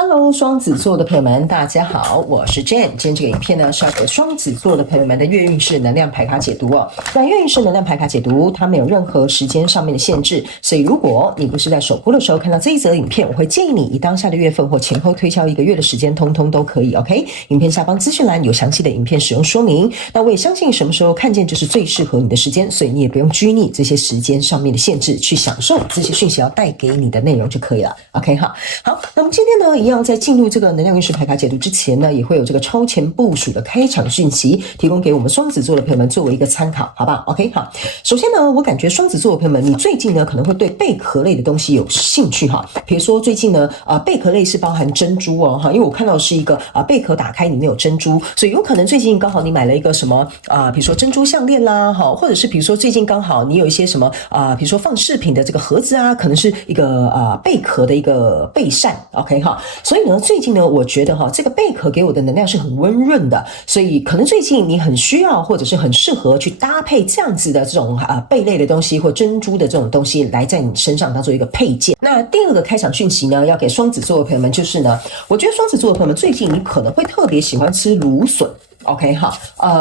Hello， 雙子座的朋友們，大家好，我是 Jane。今天這個影片呢是要給雙子座的朋友們的月運勢能量牌卡解讀哦。那月運勢能量牌卡解讀，它沒有任何時間上面的限制，所以如果你不是在首播的時候看到這一則影片，我會建議你以當下的月份或前後推敲1個月的時間，通通都可以。OK， 影片下方資訊欄有詳細的影片使用說明。那我也相信什麼時候看見就是最適合你的時間，所以你也不用拘泥這些時間上面的限制，去享受這些訊息要帶給你的內容就可以了。OK 哈，好，那麼今天呢，一樣在進入這個能量運勢牌卡解讀之前呢，也會有這個超前部署的開場訊息，提供給我們雙子座的朋友們作為一個參考，好不好 ？OK， 好。首先呢，我感覺雙子座的朋友們，你最近呢可能會對貝殼類的東西有興趣哈。比如說最近呢，貝殼類是包含珍珠哦哈，因為我看到的是一個貝殼打開裡面有珍珠，所以有可能最近剛好你買了一個什麼比如說珍珠項鏈啦哈，或者是比如說最近剛好你有一些什麼比如說放飾品的這個盒子啊，可能是一個貝殼的一個備扇 ，OK 哈。所以呢，最近呢，我覺得哈，這個貝殼給我的能量是很溫潤的，所以可能最近你很需要或者是很適合去搭配這樣子的這種貝類的東西或珍珠的這種東西來在你身上當做一個配件。那第二個開場訊息呢，要給雙子座的朋友們就是呢，我覺得雙子座的朋友們最近你可能會特別喜歡吃蘆筍。OK 哈，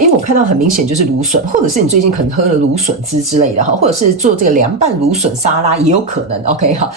因為我看到很明顯就是蘆筍，或者是你最近可能喝了蘆筍汁之類的哈，或者是做這個涼拌蘆筍沙拉也有可能。OK 哈，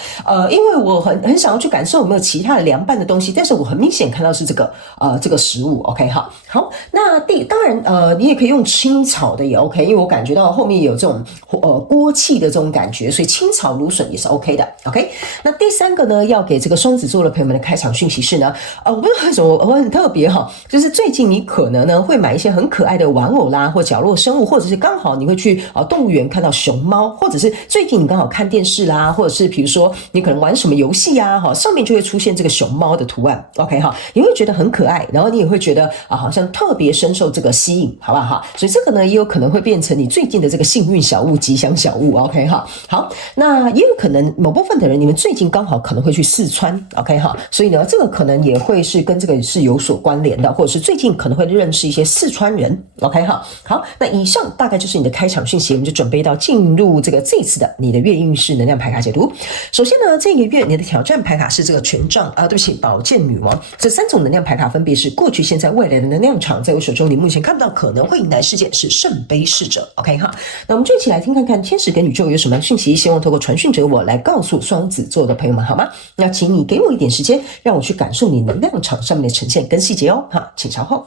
因為我很想要去感受有沒有其他的涼拌的東西，但是我很明顯看到是這個食物。OK 哈，好，那當然你也可以用清炒的也 OK， 因為我感覺到後面有這種鍋氣的這種感覺，所以清炒蘆筍也是 OK 的。OK， 那第三個呢，要給這個雙子座的朋友們的開場訊息是呢，我不知道為什麼我很特別哈，就是最近你可能呢會買一些很可愛的玩偶啦，或角落生物，或者是剛好你會去動物園看到熊貓，或者是最近你剛好看電視啦，或者是比如說你可能玩什麼遊戲啊，上面就会出現這個熊貓的圖案 ，OK 哈，你會覺得很可愛，然後你也會覺得好像特別深受這個吸引，好不好哈？所以這個呢也有可能會變成你最近的這個幸運小物、吉祥小物 ，OK 哈。好，那也有可能某部分的人你們最近剛好可能會去四川 ，OK 哈，所以呢這個可能也會是跟這個是有所關聯的，或者是最近可能會認識一些四川人 ，OK 哈，好，那以上大概就是你的開場訊息，我們就準備到進入這次的你的月運勢能量牌卡解讀。首先呢，這個月你的挑戰牌卡是這個權杖對不起，寶劍女王。這3種能量牌卡分別是過去、現在、未來的能量場，在我手中你目前看不到可能會迎來事件是聖杯侍者 ，OK 哈。那我們就一起來聽看看天使跟宇宙有什麼訊息，希望透過傳訊者我來告訴雙子座的朋友們好嗎？那請你給我一點時間，讓我去感受你能量場上面的呈現跟細節哦，哈，請稍後。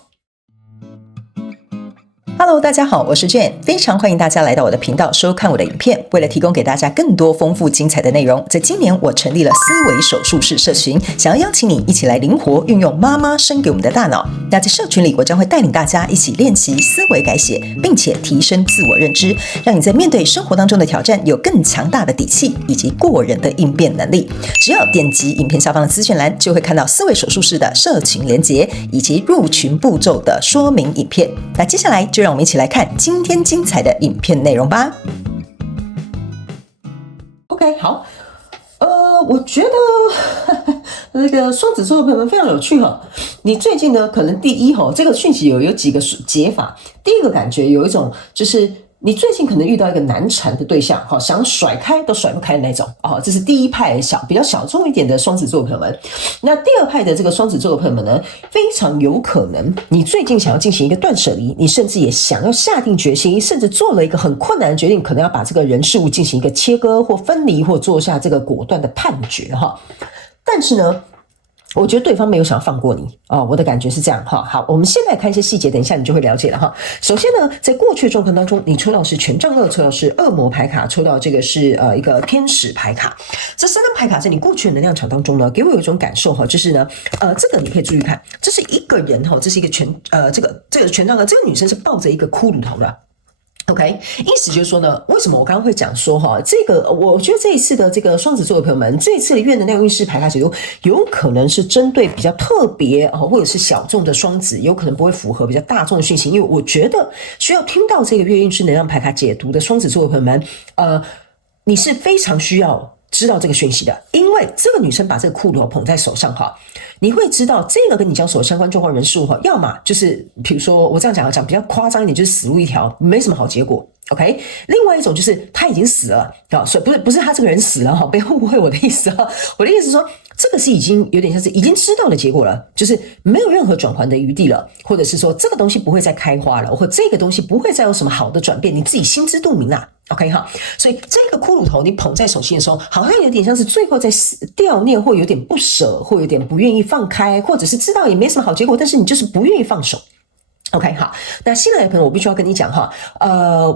Hello， 大家好，我是 Jane， 非常歡迎大家來到我的頻道收看我的影片。為了提供給大家更多豐富精彩的內容，在今年我成立了思維手術室社群，想要邀請你一起來靈活運用媽媽生給我們的大腦。那在社群裡，我將會帶領大家一起練習思維改寫，並且提升自我認知，讓你在面對生活當中的挑戰有更強大的底氣以及過人的應變能力。只要點擊影片下方的資訊欄，就會看到思維手術室的社群連結以及入群步驟的說明影片。那接下來就讓我們一起來看今天精彩的影片內容吧。OK， 好，我覺得那個雙子座的朋友們非常有趣哈。你最近呢，可能第一哈，這個訊息有幾個解法。第一個感覺有一種就是，你最近可能遇到一個難纏的對象，想甩開都甩不開的那種，這是第一派比較小眾一點的雙子座的朋友們。那第二派的這個雙子座的朋友們呢，非常有可能你最近想要進行一個斷捨離，你甚至也想要下定決心，甚至做了一個很困難的決定，可能要把這個人事物進行一個切割或分離，或做下這個果斷的判決哈。但是呢，我覺得對方沒有想要放過你我的感覺是這樣哈。好，我們先來看一些細節，等一下你就會了解了哈。首先呢，在過去的狀況當中，你抽到是權杖2，抽到是惡魔牌卡，抽到這個是一個天使牌卡。這3張牌卡在你過去的能量場當中呢，給我有一種感受哈，就是呢，這個你可以注意看，這是一個人哈，這是一個這個權杖2，這個女生是抱着一個骷髏頭的。OK， 意思就是說呢，為什麼我剛剛會講說這個我覺得這一次的這個雙子座的朋友們，這一次的月能量運勢牌卡解讀有可能是針對比較特別或者是小眾的雙子，有可能不會符合比較大眾的訊息，因為我覺得需要聽到這個月運勢能量牌卡解讀的雙子座的朋友們，你是非常需要知道這個訊息的，因為這個女生把這個骷髏捧在手上你會知道這個跟你交手相關狀況人事物要麼就是比如說我這樣講比較誇張一點，就是死路一條，沒什麼好結果。OK， 另外一種就是他已經死了所以不是他這個人死了不要誤會我的意思我的意思是說，這個是已經有點像是已經知道的結果了，就是沒有任何轉圜的餘地了，或者是說這個東西不會再開花了，或這個東西不會再有什麼好的轉變，你自己心知肚明啦。OK 哈，所以這個骷髏頭你捧在手心的時候，好像有點像是最後在悼念，或有點不捨，或有點不願意放開，或者是知道也沒什麼好結果，但是你就是不願意放手。OK 好，那新來的朋友，我必須要跟你講哈，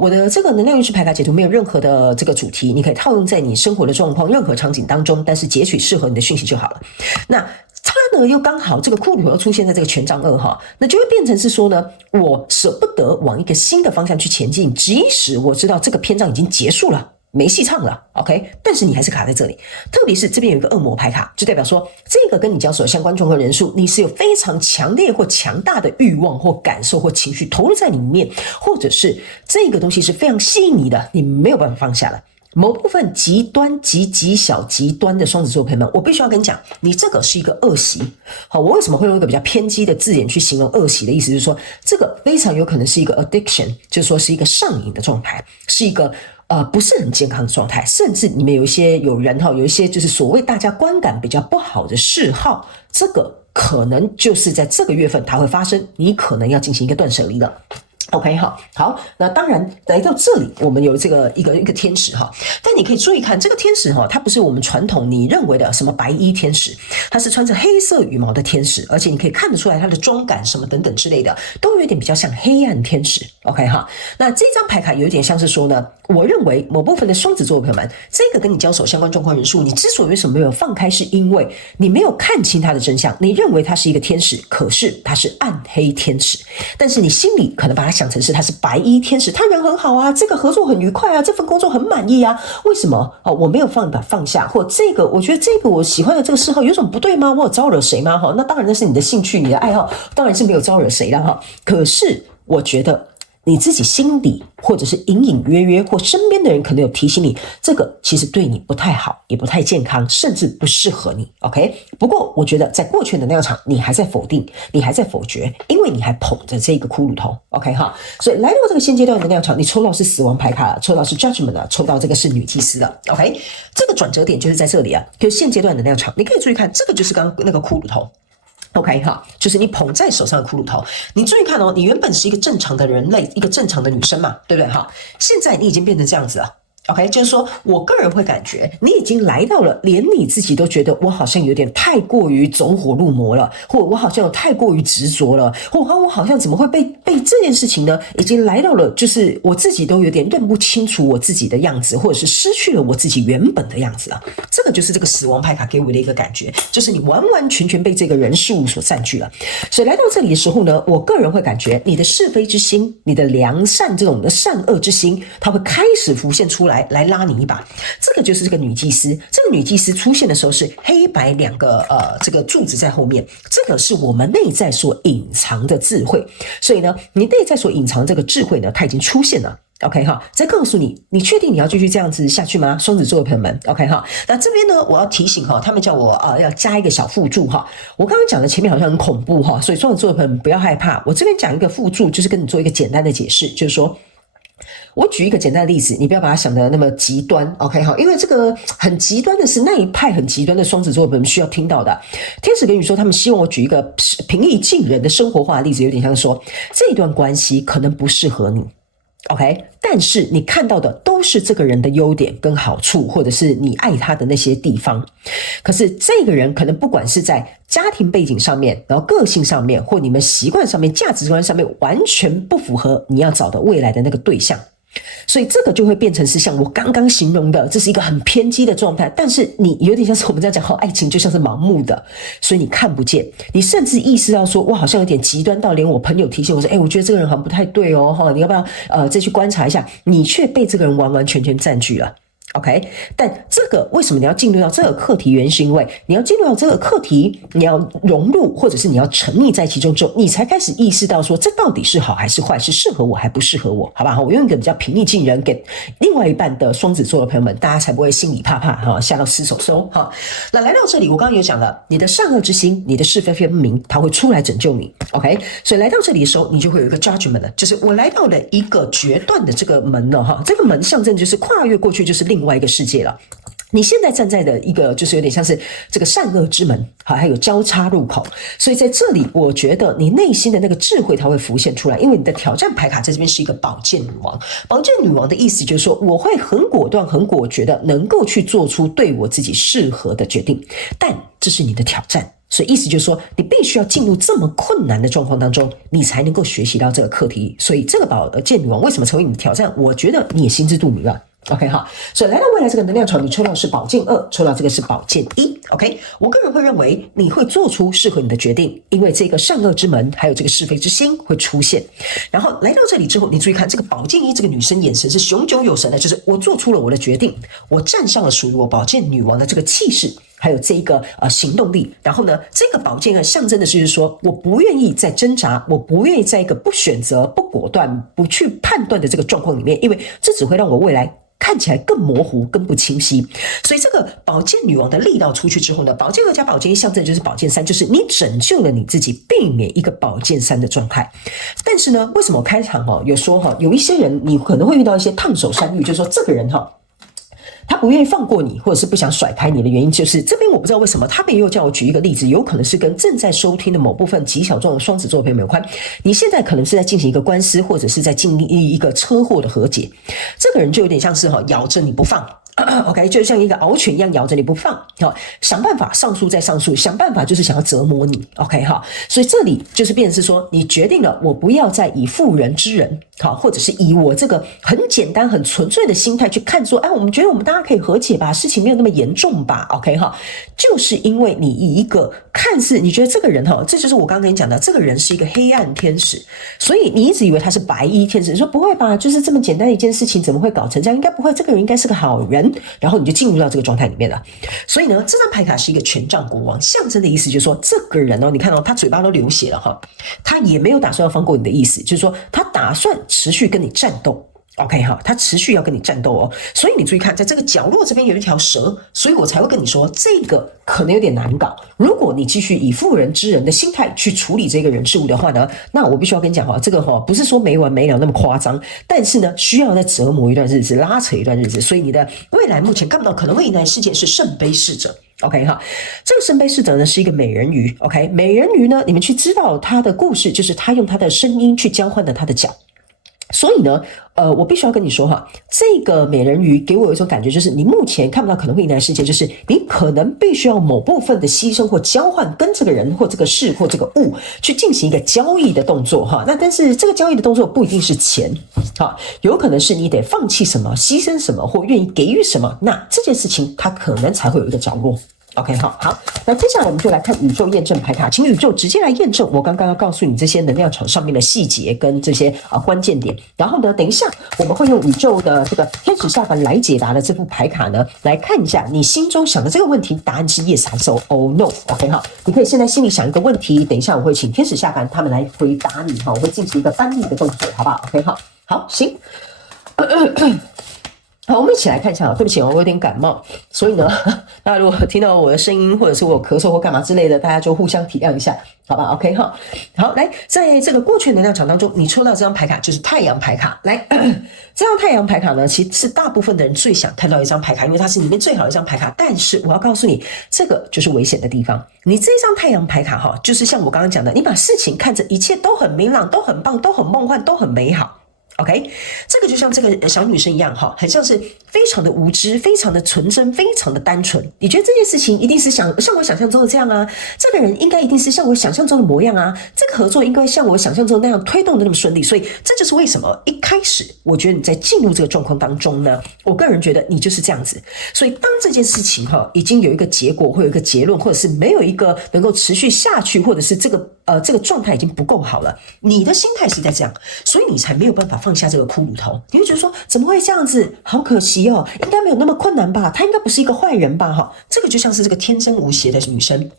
我的這個能量運勢牌卡解讀沒有任何的這個主題，你可以套用在你生活的狀況、任何場景當中，但是截取適合你的訊息就好了。那它呢又剛好這個骷髏頭又出現在這個權杖2哈，那就會變成是說呢，我捨不得往一個新的方向去前進，即使我知道這個篇章已經結束了。沒戲唱了 ，OK， 但是你還是卡在這裡。特別是這邊有一個惡魔牌卡，就代表說這個跟你交手的相關狀況人數，你是有非常強烈或強大的慾望或感受或情緒投入在裡面，或者是這個東西是非常吸引你的，你沒有辦法放下了。某部分極端極小極端的雙子座朋友們，我必須要跟你講，你這個是一個惡習。好，我為什麼會用一個比較偏激的字眼去形容惡習的意思，就是說這個非常有可能是一個 addiction， 就是說是一個上癮的狀態，是一個不是很健康的狀態，甚至裡面有一些就是所謂大家觀感比較不好的嗜好，這個可能就是在這個月份它會發生，你可能要進行一個斷捨離了。OK 好，那當然來到這裡，我們有這個一個天使哈，但你可以注意看這個天使哈，它不是我們傳統你認為的什麼白衣天使，它是穿着黑色羽毛的天使，而且你可以看得出來它的妝感什麼等等之類的，都有點比較像黑暗天使。OK 哈，那這張牌卡有點像是說呢，我認為某部分的雙子座的朋友們，這個跟你交手相關狀況人數，你之所以為什麼沒有放開，是因為你沒有看清它的真相，你認為它是一個天使，可是它是暗黑天使，但是你心裡可能把它想成是他是白衣天使，他人很好啊，這個合作很愉快啊，這份工作很滿意啊，為什麼我沒有放下，或這個我覺得這個我喜歡的這個嗜好有什麼不對嗎？我有招惹誰嗎？那當然那是你的興趣，你的愛好，當然是沒有招惹誰了。可是我覺得你自己心裡或者是隱隱約約或身邊的人可能有提醒你，這個其實對你不太好，也不太健康，甚至不適合你。OK， 不過我覺得在過去的能量場，你還在否定，你還在否決，因為你還捧着這個骷髏頭。OK 哈，所以來到這個現階段的能量場，你抽到是死亡牌卡了，抽到是 Judgment 了，抽到這個是女祭司了。OK， 這個轉折點就是在這裡啊，就是現階段的能量場，你可以注意看，這個就是剛剛那個骷髏頭。OK 哈，就是你捧在手上的骷髏頭，你注意看哦，你原本是一個正常的人類，一個正常的女生嘛，對不對哈？現在你已經變成這樣子了。OK， 就是說我個人會感覺你已經來到了連你自己都覺得我好像有點太過於走火入魔了，或我好像有太過於執着了，或我好像怎麼會被這件事情呢，已經來到了就是我自己都有點認不清楚我自己的樣子，或者是失去了我自己原本的樣子啊。這個就是這個死亡牌卡給我的一個感覺，就是你完完全全被這個人事物所佔據了。所以來到這裡的時候呢，我個人會感覺你的是非之心，你的良善這種的善惡之心，它會開始浮現出來拉你一把。這個就是這個女祭司，這個女祭司出現的時候是黑白兩個這個柱子在後面，這個是我們內在所隱藏的智慧。所以呢，你內在所隱藏的這個智慧呢，它已經出現了。OK 哈，再告訴你，你確定你要繼續這樣子下去嗎？雙子座的朋友們 ，OK 哈，那這邊呢，我要提醒哈，他們叫我要加一個小附注哈。我剛剛講的前面好像很恐怖哈，所以雙子座的朋友們不要害怕。我這邊講一個附注，就是跟你做一個簡單的解釋，就是說，我舉一個簡單的例子，你不要把它想得那麼極端 ，OK 哈，因為這個很極端的是那一派很極端的雙子座的朋友們需要聽到的。天使跟你說，他們希望我舉一個平易近人的生活化的例子，有點像說這段關係可能不適合你。OK， 但是你看到的都是這個人的優點跟好處，或者是你愛他的那些地方。可是這個人可能不管是在家庭背景上面，然後個性上面，或你們習慣上面、價值觀上面，完全不符合你要找的未來的那個對象。所以這個就會變成是像我剛剛形容的，這是一個很偏激的狀態，但是你有點像是我們在講愛情就像是盲目的，所以你看不見，你甚至意識到說我好像有點極端到連我朋友提醒我說我覺得這個人好像不太對哦，你要不要再去觀察一下，你卻被這個人完完全全佔據了。OK， 但這個為什麼你要進入到這個課題？原因是因為你要進入到這個課題，你要融入，或者是你要沉溺在其中之後，你才開始意識到說這到底是好還是壞，是適合我還不適合我，好吧？我用一個比較平易近人給另外一半的雙子座的朋友們，大家才不會心裡怕怕哈，嚇到失手收哈。那來到這裡，我剛剛有講了，你的善惡之心，你的是非分明，它會出來拯救你。OK， 所以來到這裡的時候，你就會有一個 judgment 了，就是我來到了一個決斷的這個門了哈，這個門象徵就是跨越過去，就是另外一個世界了。你現在站在的一個就是有點像是這個善惡之門，好，還有交叉入口，所以在這裡，我覺得你內心的那個智慧它會浮現出來，因為你的挑戰牌卡在這邊是一個寶劍女王。寶劍女王的意思就是說，我會很果斷、很果決的，能夠去做出對我自己適合的決定，但這是你的挑戰。所以意思就是說，你必須要進入這麼困難的狀況當中，你才能夠學習到這個課題。所以這個寶劍女王為什麼成為你的挑戰？我覺得你也心知肚明了。OK 好，所以來到未來這個能量場，你抽到的是寶劍2，抽到這個是寶劍1。OK， 我個人會認為你會做出適合你的決定，因為這個善惡之門還有這個是非之心會出現。然後來到這裡之後，你注意看這個寶劍1，這個女生眼神是雄赳有神的，就是我做出了我的決定，我站上了屬於我寶劍女王的這個氣勢，還有這一個行動力。然後呢，這個寶劍象徵的就是說，我不願意再掙扎，我不願意在一個不選擇、不果斷、不去判斷的這個狀況裡面，因為這只會讓我未來看起來更模糊、更不清晰。所以這個寶劍女王的力道出去之後呢，寶劍2加寶劍1象徵就是寶劍3，就是你拯救了你自己，避免一個寶劍3的狀態。但是呢，為什麼我開場有說有一些人你可能會遇到一些燙手山芋，就是說這個人他不願意放過你，或者是不想甩開你的原因，就是這邊我不知道為什麼他們又叫我舉一個例子，有可能是跟正在收聽的某部分極小眾的雙子座的朋友們有關。你現在可能是在進行一個官司，或者是在經歷一個車禍的和解，這個人就有點像是咬着你不放。OK， 就像一個獒犬一樣咬着你不放，想辦法上訴再上訴，想辦法就是想要折磨你。OK 哈，所以這裡就是變成是說，你決定了我不要再以婦人之仁，好，或者是以我這個很簡單很純粹的心態去看說，我們覺得我們大家可以和解吧，事情沒有那麼嚴重吧。OK 哈，就是因為你以一個看似你覺得這個人這就是我剛剛跟你講的，這個人是一個黑暗天使，所以你一直以為他是白衣天使，你說不會吧，就是這麼簡單的一件事情怎麼會搞成這樣，應該不會，這個人應該是個好人。然後你就進入到這個狀態裡面了。所以呢，這張牌卡是一個權杖國王，象徵的意思就是說，這個人你看他嘴巴都流血了他也沒有打算要放過你的意思，就是說他打算持續跟你戰鬥。OK 哈，他持續要跟你戰鬥哦，所以你注意看，在這個角落這邊有一條蛇，所以我才會跟你說，這個可能有點難搞。如果你繼續以婦人之仁的心態去處理這個人事物的話呢，那我必須要跟你講這個不是說沒完沒了那麼誇張，但是呢，需要再折磨一段日子，拉扯一段日子。所以你的未來目前看不到可能會迎來的事件是聖杯侍者。OK 哈，這個聖杯侍者呢是一個美人魚。OK， 美人魚呢，你們去知道她的故事，就是她用她的聲音去交換了她的腳。所以呢，我必須要跟你說這個美人魚給我有一種感覺，就是你目前看不到可能會迎來的事件，就是你可能必須要某部分的犧牲或交換，跟這個人或這個事或這個物去進行一個交易的動作那但是這個交易的動作不一定是錢有可能是你得放棄什麼、犧牲什麼或願意給予什麼，那這件事情它可能才會有一個着落。OK 好，那接下來我們就來看宇宙驗證牌卡，請宇宙直接來驗證我剛剛要告訴你這些能量場上面的細節跟這些關鍵點。然後呢，等一下我們會用宇宙的這個天使下凡來解答的這副牌卡呢，來看一下你心中想的這個問題，答案是 yes 還是 oh no。OK 好，你可以現在心裡想一個問題，等一下我會請天使下凡他們來回答你我會進行一個翻譯的動作，好不好 ？OK 好，行。好，我們一起來看一下。對不起我有點感冒，所以呢，大家如果聽到我的聲音，或者是我有咳嗽或幹嘛之類的，大家就互相體諒一下，好吧 ？OK 好，來，在這個過去能量場當中，你抽到這張牌卡就是太陽牌卡。來，這張太陽牌卡呢，其實是大部分的人最想看到一張牌卡，因為它是裡面最好的一張牌卡。但是我要告訴你，這個就是危險的地方。你這張太陽牌卡就是像我剛剛講的，你把事情看着一切都很明朗，都很棒，都很夢幻，都很美好。OK， 這個就像這個小女生一樣很像是非常的無知，非常的純真，非常的單純。你覺得這件事情一定是像我想象中的這樣啊？這個人應該一定是像我想象中的模樣啊？這個合作應該像我想象中那樣推動的那麼順利。所以這就是為什麼一開始我覺得你在進入這個狀況當中呢，我個人覺得你就是這樣子。所以當這件事情已經有一個結果，會有一個結論，或者是沒有一個能夠持續下去，或者是這個狀態已經不夠好了，你的心態是在這樣，所以你才沒有辦法放下這個骷髏頭。你會覺得說怎麼會這樣子，好可惜應該沒有那麼困難吧，她應該不是一個壞人吧這個就像是這個天真無邪的女生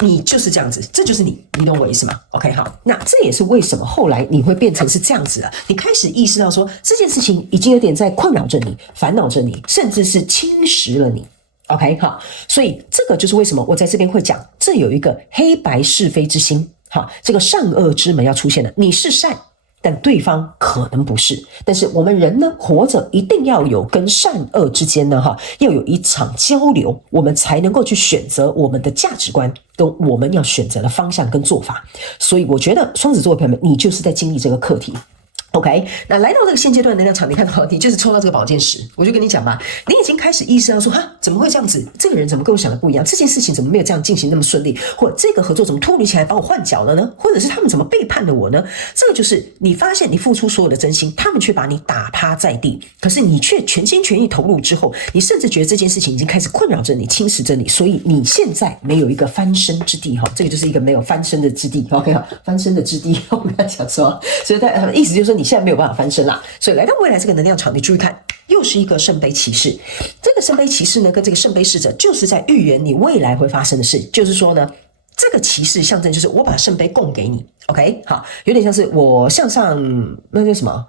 你就是這樣子，這就是你懂我意思嗎？ OK 好，那這也是為什麼後來你會變成是這樣子了，你開始意識到說這件事情已經有點在困擾着你，煩惱着你，甚至是侵蝕了你。OK 好，所以這個就是為什麼我在這邊會講，這有一個黑白是非之心这個善惡之門要出現了，你是善，但對方可能不是。但是我們人呢，活着一定要有跟善惡之間呢，要有一場交流，我們才能夠去選擇我們的價值觀跟我們要選擇的方向跟做法。所以我覺得雙子座的朋友們，你就是在經歷這個課題。OK， 那來到這個現階段能量場，你看到你就是抽到這個寶劍十，我就跟你講吧，你已經開始意識到說，怎麼會這樣子？這個人怎麼跟我想的不一樣？這件事情怎麼沒有這樣進行那麼順利？或者這個合作怎麼突如其來把我換角了呢？或者是他們怎麼背叛了我呢？這個就是你發現你付出所有的真心，他們卻把你打趴在地，可是你卻全心全意投入之後，你甚至覺得這件事情已經開始困擾着你、侵蝕着你，所以你現在沒有一個翻身之地哈，這個就是一個沒有翻身的之地。OK， 翻身的之地，我跟他講說，所以他意思就是說你現在沒有辦法翻身啦。所以來到未來這個能量場，你注意看，又是一個聖杯騎士。這個聖杯騎士呢，跟這個聖杯侍者，就是在預言你未來會發生的事。就是說呢，這個騎士象徵就是我把聖杯供給你。OK， 好，有點像是我向上，那叫什麼？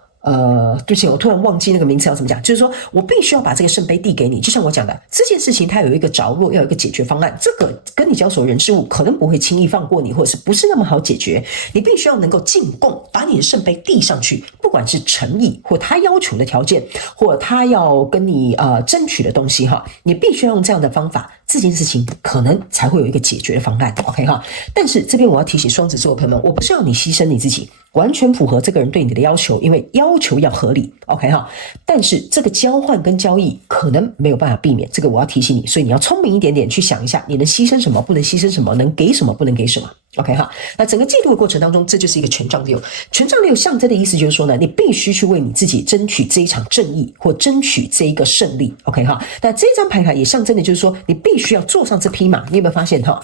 對不起，我突然忘記那個名詞要怎麼講，就是說我必須要把這個聖杯遞給你，就像我講的，這件事情它有一個着落，要有一個解決方案，這個跟你交手人事物可能不會輕易放過你，或者是不是那麼好解決，你必須要能夠進貢，把你的聖杯遞上去，不管是誠意或他要求的條件，或他要跟你爭取的東西哈，你必須要用這樣的方法，這件事情可能才會有一個解決的方案。OK 哈，但是這邊我要提醒雙子座的朋友們，我不是要你犧牲你自己，完全符合這個人對你的要求，因為要求要合理。OK 哈，但是這個交換跟交易可能沒有辦法避免，這個我要提醒你，所以你要聰明一點點去想一下，你能犧牲什麼，不能犧牲什麼，能給什麼，不能給什麼。OK 哈，那整個記錄的過程當中，這就是一個權杖六。權杖六象徵的意思就是說呢，你必須去為你自己爭取這一場正義，或爭取這一個勝利。OK 哈，那這張牌卡也象徵的就是說，你必須要坐上這匹馬。你有沒有發現哈？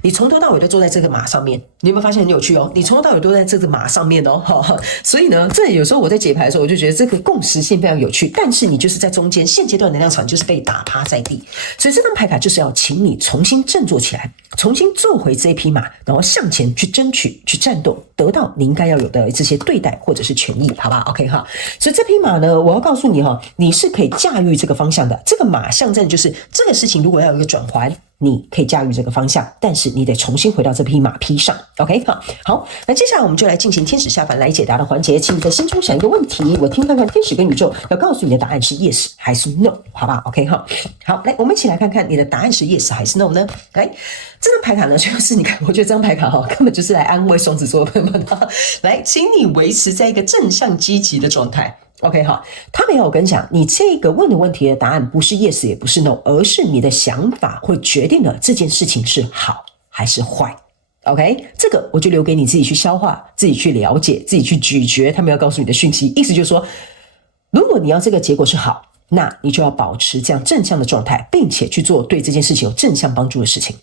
你從頭到尾都坐在這個馬上面，你有沒有發現很有趣哦？你從頭到尾都在這個馬上面哦，所以呢，這有時候我在解牌的時候，我就覺得這個共識性非常有趣。但是你就是在中間，現階段能量場就是被打趴在地，所以這張牌卡就是要請你重新振作起來，重新坐回這匹馬，然後向前去爭取、去戰鬥，得到你應該要有的這些對待或者是權益，好吧 ？OK 哈，所以這匹馬呢，我要告訴你哈，你是可以駕馭這個方向的。這個馬象徵就是這個事情，如果要有一個轉環，你可以駕馭這個方向，但是你得重新回到這匹馬匹上。OK， 好，那接下來我們就來進行天使下凡來解答的環節，請你在心中想一個問題，我聽看看天使跟宇宙要告訴你的答案是 yes 還是 no， 好吧 ？OK 哈，好，來，我們一起來看看你的答案是 yes 還是 no 呢？來，這張牌卡呢，就是你看，我覺得這張牌卡哈，根本就是來安慰雙子座的朋友們的。來，請你維持在一個正向積極的狀態。OK 好，他沒有跟你講，你這個問的問題的答案不是 yes 也不是 no， 而是你的想法會決定了這件事情是好還是壞。OK， 這個我就留給你自己去消化，自己去了解，自己去咀嚼他們要告訴你的訊息。意思就是說，如果你要這個結果是好，那你就要保持這樣正向的狀態，並且去做對這件事情有正向幫助的事情。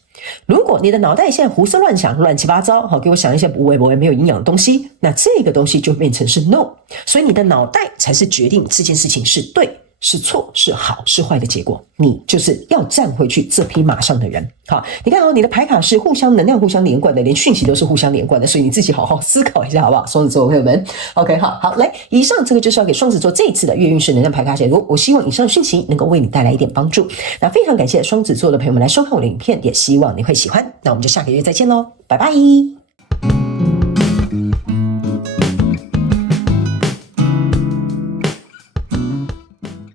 如果你的腦袋現在胡思亂想、亂七八糟，好，給我想一些不為沒有營養的東西，那這個東西就變成是 no。所以你的腦袋才是決定這件事情是對是錯、是好是壞的結果。你就是要站回去這匹馬上的人。好，你看哦，你的牌卡是互相能量、互相連貫的，連訊息都是互相連貫的，所以你自己好好思考一下，好不好？雙子座朋友們 ，OK， 好，來，以上這個就是要給雙子座這一次的月運勢能量牌卡解讀。我希望以上訊息能夠為你帶來一點幫助。那非常感謝雙子座的朋友們來收看我的影片，也希望你會喜歡。那我們就下個月再見嘍，拜拜。